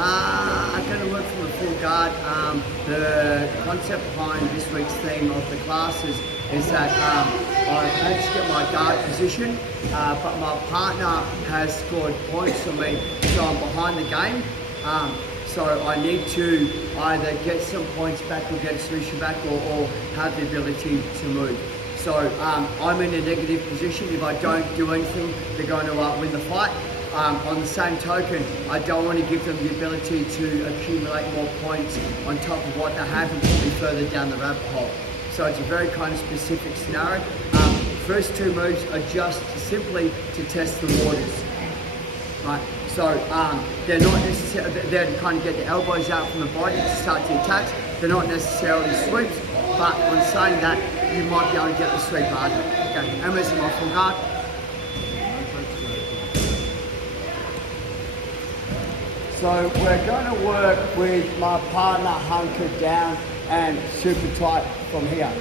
I'm going to work from the full guard. The concept behind this week's theme of the classes is that I managed to get my guard position, but my partner has scored points for me, so I'm behind the game. So I need to either get some points back or get a solution back or have the ability to move. So I'm in a negative position. If I don't do anything, they're going to win the fight. On the same token, I don't want to give them the ability to accumulate more points on top of what they have and put me further down the rabbit hole. So it's a very kind of specific scenario. First two moves are just simply to test the waters, right? So they're not necessarily, they're to kind of get the elbows out from the body to start the attacks. They're not necessarily sweeps, but on saying that, you might be able to get the sweep harder. Okay, Emma's in my full guard. So we're going to work with my partner hunkered down and super tight from here.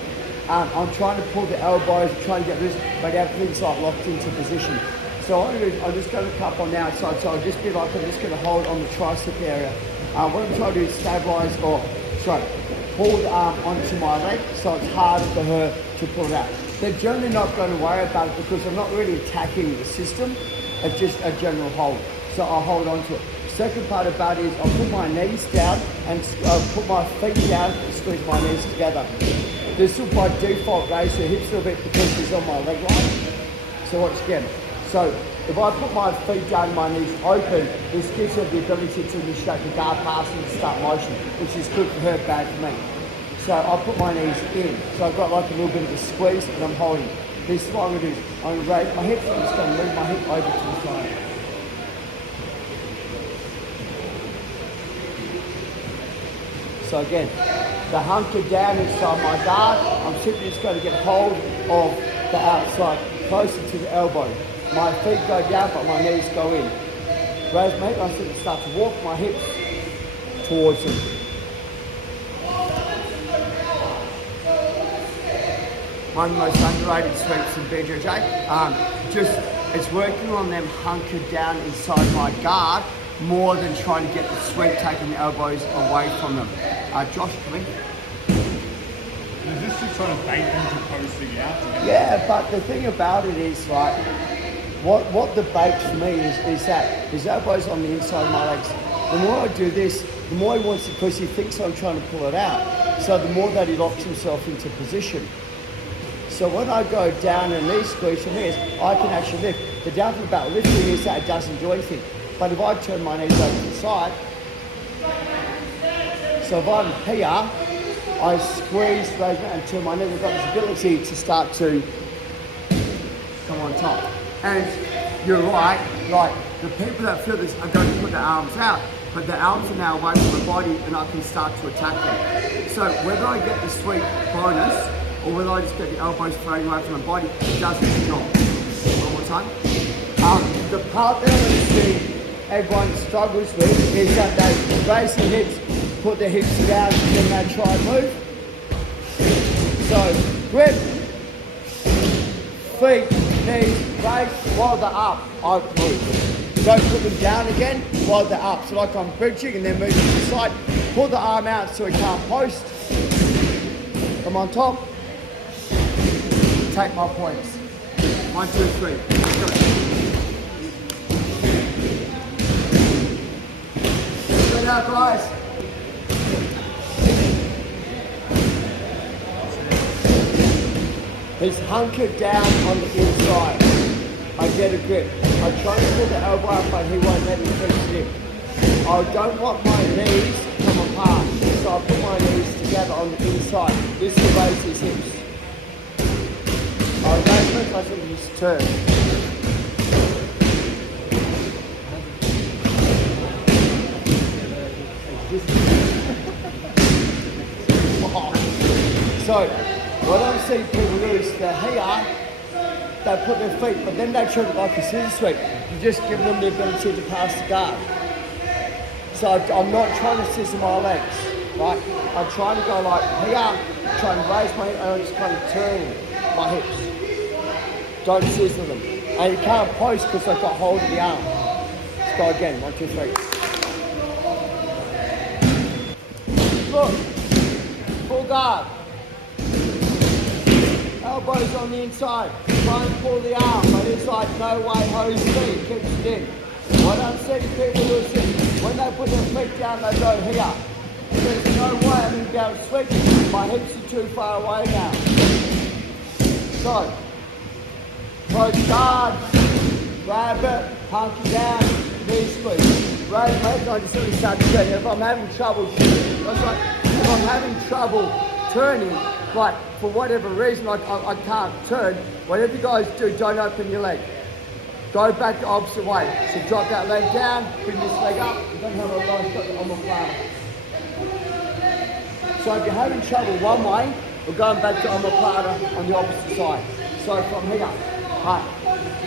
I'm trying to pull the elbows, trying to get this, but everything's like locked into position. So what I'm going to do, I'm just going to cup on the outside, so I'll just be like, I'm just going to hold on the tricep area. What I'm trying to do is stabilise, or sorry, pull the arm onto my leg, so it's harder for her to pull it out. They're generally not going to worry about it because I'm not really attacking the system, it's just a general hold. So I'll hold on to it. Second part about it is I'll put my knees down and I'll put my feet down and squeeze my knees together. This will by default raise the hips a little bit because she's on my leg line. So watch again. So if I put my feet down and my knees open, this gives her the ability to initiate the guard pass and start motion, which is good for her, bad for me. So I'll put my knees in. So I've got like a little bit of a squeeze and I'm holding. This is what I'm going to do. I'm going to raise my hips and I'm just going to move my hip over to the side. So again, the hunker down inside my guard, I'm simply just going to get hold of the outside, closer to the elbow. My feet go down, but my knees go in. Raise my hip, I simply start to walk my hips towards them. One of the most underrated sweeps in BJJ. It's working on them hunkered down inside my guard more than trying to get the sweep, taking the elbows away from them. Josh, come in. Is this just trying to bait them to posting out? Yeah, but the thing about it is, like, what the bait for me is that his elbows on the inside of my legs. The more I do this, the more he wants to, because he thinks I'm trying to pull it out. So the more that he locks himself into position. So when I go down and knee squeeze from here, I can actually lift. The downfall about lifting is that it doesn't do anything. But if I turn my knees over to the side, so if I'm here, I squeeze, raise and turn my knees. I've got this ability to start to come on top. And you're right, like the people that feel this are going to put their arms out, but the arms are now away from the body and I can start to attack them. So whether I get the sweep bonus or whether I just get the elbows thrown away from the body, it does its job. One more time. The part that I see everyone struggles with is that they raise their hips, put their hips down, and then they try and move. So grip, feet, knees, raise while they're up, I move. Don't put them down again while they're up. So like I'm bridging and then moving to the side, pull the arm out so it can't post. Come on top. Take my points. 1, 2, 3. Let's go. Good out, guys. He's hunkered down on the inside. I get a grip. I try to pull the elbow up, but he won't let me finish it. I don't want my knees to come apart, so I put my knees together on the inside. This will raise his hips. I don't think I think he's turned. So, what I see people do is they're here, they put their feet, but then they treat it like a scissor sweep. You just give them the ability to pass the guard. So I'm not trying to scissor my legs, right? I'm trying to go like here, try and raise my hip, and I'm just kind of turning my hips. Don't scissor them. And you can't post because I've got hold of the arm. Let's go again, 1, 2, 3. Look, full guard. Elbows on the inside. Try and pull the arm, but it's like no way, hose feet, keeps it in. What I'm seeing people who are sitting, when they put their feet down, they go here. There's no way I'm going to be able to switch. My hips are too far away now. So, close guard, grab it, hunky down, knee squeeze. Raise legs, I just really start to turn. If I'm having trouble, if I'm having trouble turning, like for whatever reason I can't turn, whatever you guys do, don't open your leg. Go back the opposite way. So drop that leg down, bring this leg up. You don't have a nice shot on the floor. So if you're having trouble one way, we're going back to omoplata on the opposite side. So from here,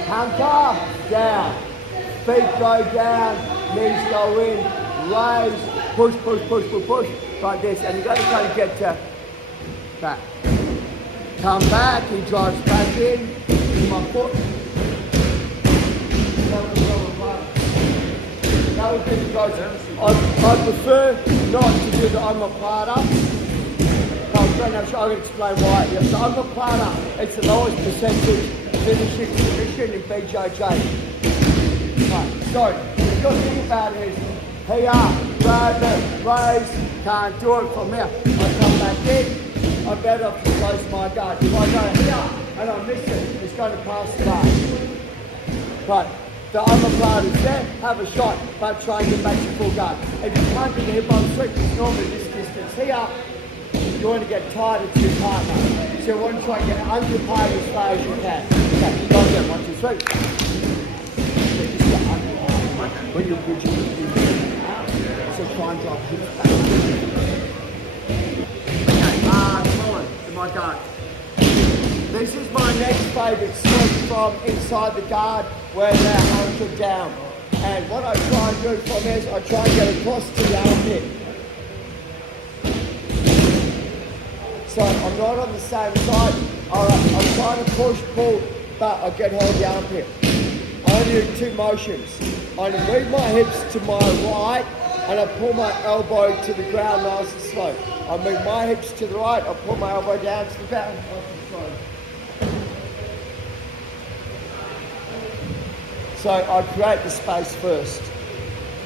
hunker, down. Feet go down, knees go in, raise, push, push, push, push, push, like this. And you're going to try to get to back. Come back, he drives back in my foot. That would be the process. I prefer not to do the omoplata. I'm going to explain why. Yeah, the omoplata, it's the lowest percentage finishing position in BJJ. Right, so the good thing about it is, here, grab it, raise, can't do it from here. I come back in, I'm better off to close my guard. If I go here and I miss it, it's going to pass the guard. But the omoplata is there, have a shot, but try and get back to full guard. If you can't do the hip bump sweep, it's normally this distance here. You want to get tighter to your partner. So you want to try and get under your partner as far as you can. Okay, go again, 1, 2, 3. When you put your out, so try and drop hips back. Okay, come on, to my guard. This is my next favourite swing from inside the guard where they're hunkered down. And what I try and do from this, I try and get across to the armpit. So I'm not on the same side. I'm trying to push, pull, but I get hold of the armpit. I only do 2 motions. I move my hips to my right and I pull my elbow to the ground nice and slow. I move my hips to the right, I pull my elbow down to the ground nice and slow. So I create the space first.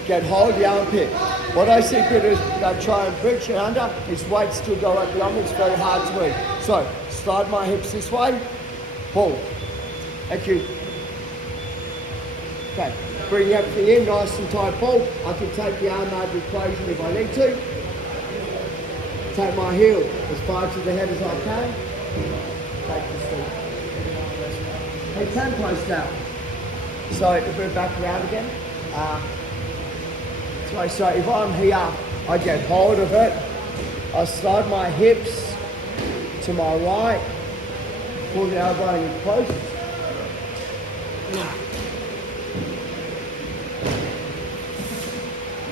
Get hold of the armpit. What I see people is they try and bridge it under, his weight still go up the arm, it's very hard to move. So slide my hips this way, pull. Thank you. Okay, bring everything in, nice and tight pull. I can take the arm out of the equation if I need to. Take my heel as far to the head as I can. Take the seat. Hey, 10 post out. So if we're back around again. So if I'm here, I get hold of it. I slide my hips to my right. Pull the elbow in close.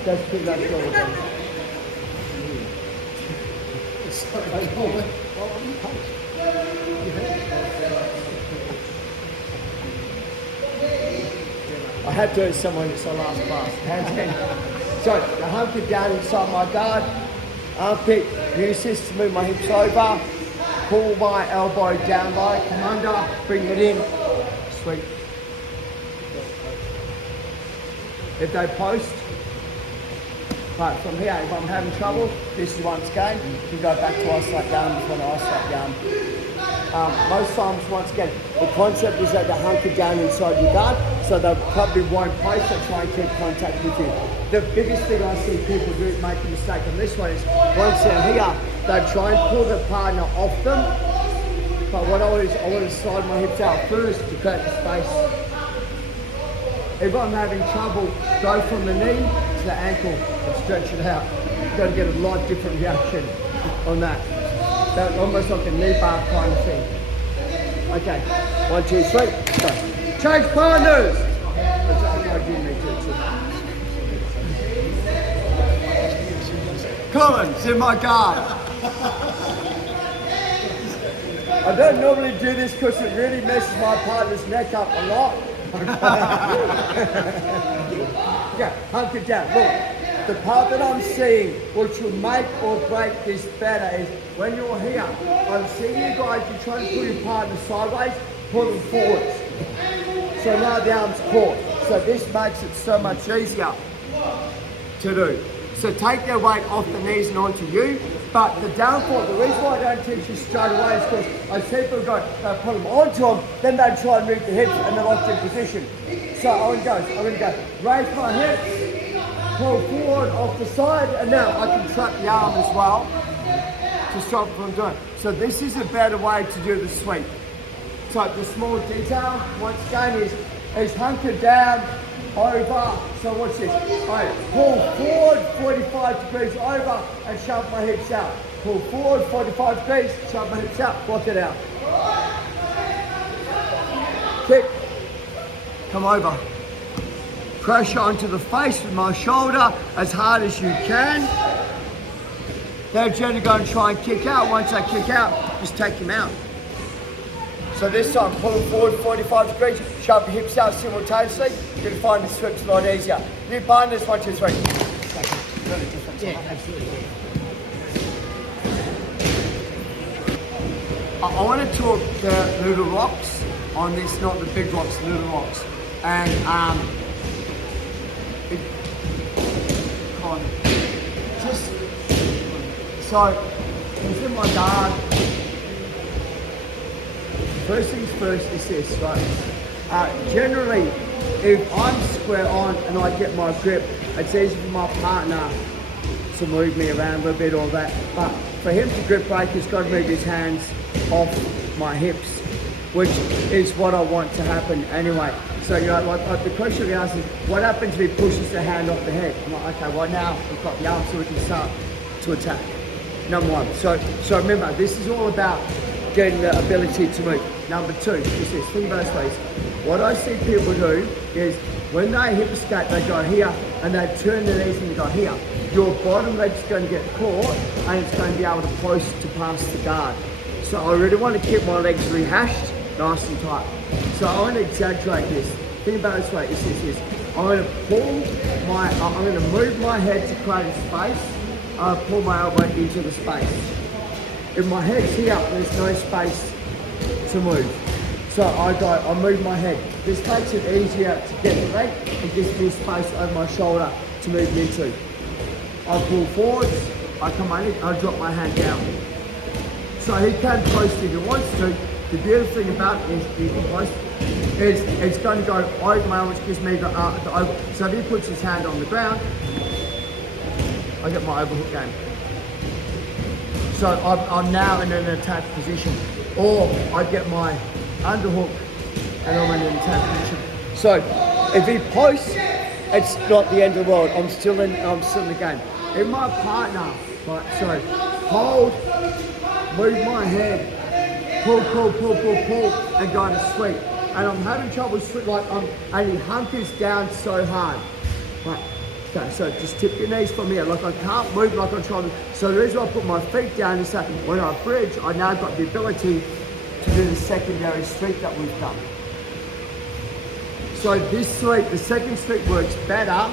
Just keep that shoulder. I had to do someone in the last class. So I hump it down inside my guard. Armpit, use this to move my hips over. Pull my elbow down low, come under, bring it in. Sweep. If they post, but from here, if I'm having trouble, this is once again, you can go back to isolate down before I isolate down. Most times, once again, the concept is that they hunker down inside your guard, so they probably won't post, they try and keep contact with you. The biggest thing I see people do make a mistake on this one is, once they're here, they try and pull the partner off them, but what I want is, I want to slide my hips out first to create the space. If I'm having trouble, go from the knee to the ankle and stretch it out. You've got to get a lot different reaction on that. That's almost like a knee bar kind of thing. Okay, 1, 2, 3, go. Change partners! Collins in my guard. I don't normally do this because it really messes my partner's neck up a lot. Yeah, hunker down, look. the part that I'm seeing, which will make or break this better, is when you're here, I'm seeing you guys, you're trying to pull your partner sideways, pull them forwards. So now the arm's caught. So this makes it so much easier to do. So take their weight off the knees and onto you. But the downfall, the reason why I don't teach you straight away is because I see people go, put them onto them, then they try and move the hips and they're locked in position. So I'm going to go, raise my hips, pull forward off the side, and now I can trap the arm as well to stop it from doing. So this is a better way to do the sweep. So the small detail, once again, is hunker down, over. So watch this. I pull forward 45 degrees over and shove my hips out. Pull forward 45 degrees, shove my hips out, block it out. Kick, come over. Pressure onto the face with my shoulder as hard as you can. They're generally going to try and kick out. Once they kick out, just take him out. So this time, pull forward 45 degrees, shove your hips out simultaneously. You're going to find the sweeps a lot easier. New partners, 1, 2, 3. Yeah, absolutely. I want to talk the little rocks on this, not the big rocks, the little rocks. And so it's in my guard. First things first is this, right? Generally, if I'm square on and I get my grip, it's easy for my partner to move me around a little bit, all that. But for him to grip break, he's got to move his hands off my hips, which is what I want to happen anyway. So, you know, like the question we ask is, what happens if he pushes the hand off the head? I'm like, okay, well now we've got the arm so we can start to attack. Number one. So remember, this is all about getting the ability to move. Number two is this, think both ways. What I see people do is when they hip escape, they go here and they turn their knees and they go here. Your bottom leg's going to get caught and it's going to be able to post to pass the guard. So I really want to keep my legs rehashed, nice and tight. So I want to exaggerate this. Think about it this way, it's this. I'm going to move my head to create a space. I pull my elbow into the space. If my head's here, there's no space to move. So I move my head. This makes it easier to get the leg and gives me space over my shoulder to move into. I pull forwards, I come in, I drop my hand down. So he can post if he wants to. The beautiful thing about it is he can post is it's going to go over my arm, which gives me the over. So if he puts his hand on the ground, I get my overhook game. So I'm now in an attack position. Or I get my underhook and I'm in an attack position. So if he posts, it's not the end of the world. I'm still in the game. If my partner, hold, move my head, pull, and go to sweep. And I'm having trouble sweep, and he hunkers down so hard. Right. Okay, so just tip your knees from here. Like I can't move like I'm trying to. So the reason I put my feet down is that when I bridge, I now got the ability to do the secondary sweep that we've done. So this sweep, the second sweep works better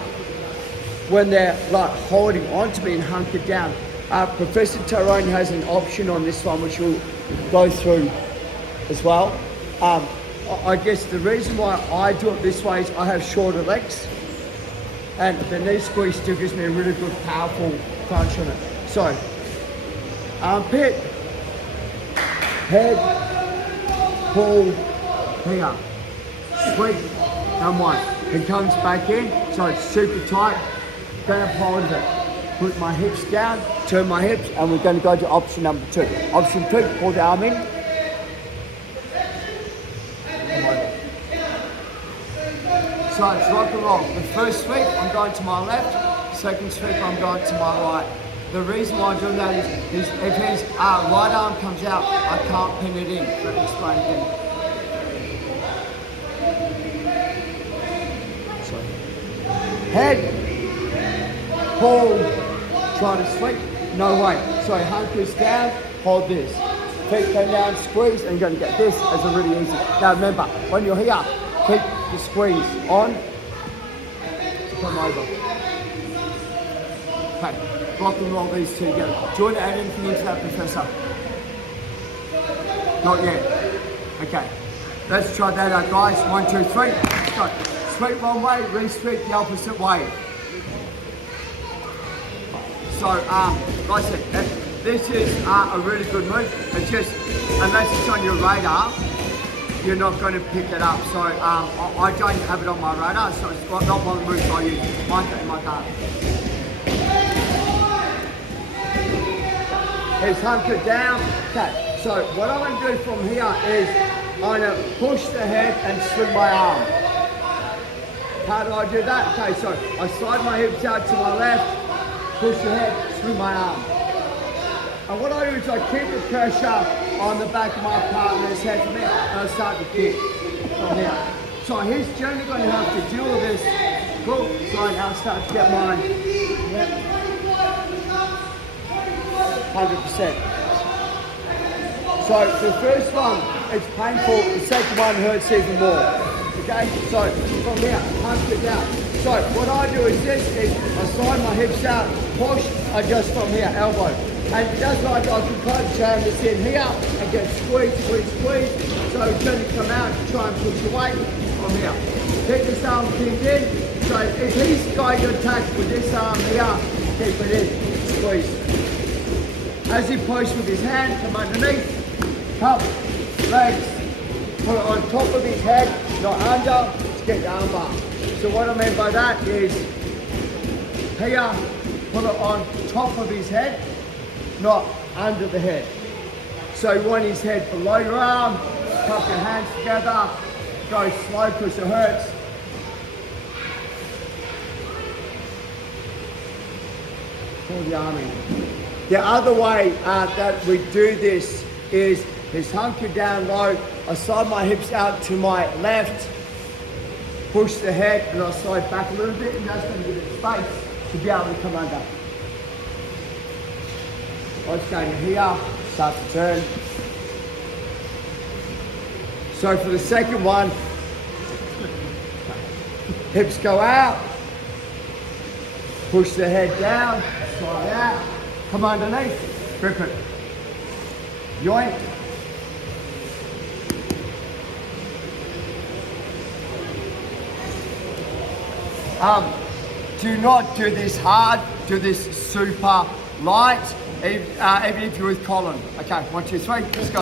when they're like holding onto me and hunkered down. Professor Tyrone has an option on this one, which we'll go through as well. I guess the reason why I do it this way is I have shorter legs. And the knee squeeze still gives me a really good, powerful crunch on it. So, armpit, head, pull, here, sweep, and one. It comes back in, so it's super tight. Grab hold of it. Put my hips down, turn my hips, and we're going to go to option number 2. Option 2, pull the arm in. So it's rock and roll. The first sweep, I'm going to my left. Second sweep, I'm going to my right. The reason why I'm doing that is if his right arm comes out, I can't pin it in. Let me explain again. So, head, pull, try to sweep, no way. So hunkers down, hold this. Feet go down, squeeze, and you're going to get this as a really easy. Now remember, when you're here, keep the squeeze on, come over. Okay, block and roll these two together. Do you want to add anything into that, Professor? Not yet. Okay, let's try that out, guys. 1, 2, 3. Let's go. Sweep one way, re-sweep the opposite way. So, like I said, this is a really good move. It's just, unless it's on your radar, you're not going to pick it up. So, I don't have it on my radar, so it's not one of the moves I use. Mine's in my card. He's hunkered down. Okay, so what I'm going to do from here is I'm going to push the head and swing my arm. How do I do that? Okay, so I slide my hips out to my left, push the head, swing my arm. And what I do is I keep the pressure on the back of my partner's head from here, and I start to kick from here. So he's generally going to have to deal with this. Cool. So I now start to get mine. Yep. 100%. So the first one, it's painful. The second one hurts even more. Okay, so from here, punch it down. So what I do is this, is I slide my hips out, push, adjust from here, elbow. And just like I can kind of jam this in here and get squeeze, squeeze, squeeze. So it's going to come out and try and push away from here. Keep this arm pinned in. So if he's going to attack with this arm here, keep it in, squeeze. As he pushes with his hand, come underneath, up, legs, put it on top of his head, not under, to get the arm bar. So what I mean by that is, here, put it on top of his head, not under the head. So you want his head below your arm, cup your hands together, go slow because it hurts. Pull the arm in. The other way that we do this is hunkered down low. I slide my hips out to my left, push the head, and I slide back a little bit, and that's going to give it space to be able to come under. Let's go to here, start to turn. So for the second one, hips go out, push the head down, slide out. Come underneath, grip it, yoink. Do not do this hard, do this super light, even if you're with Colin. Okay, 1, 2, 3, let's go.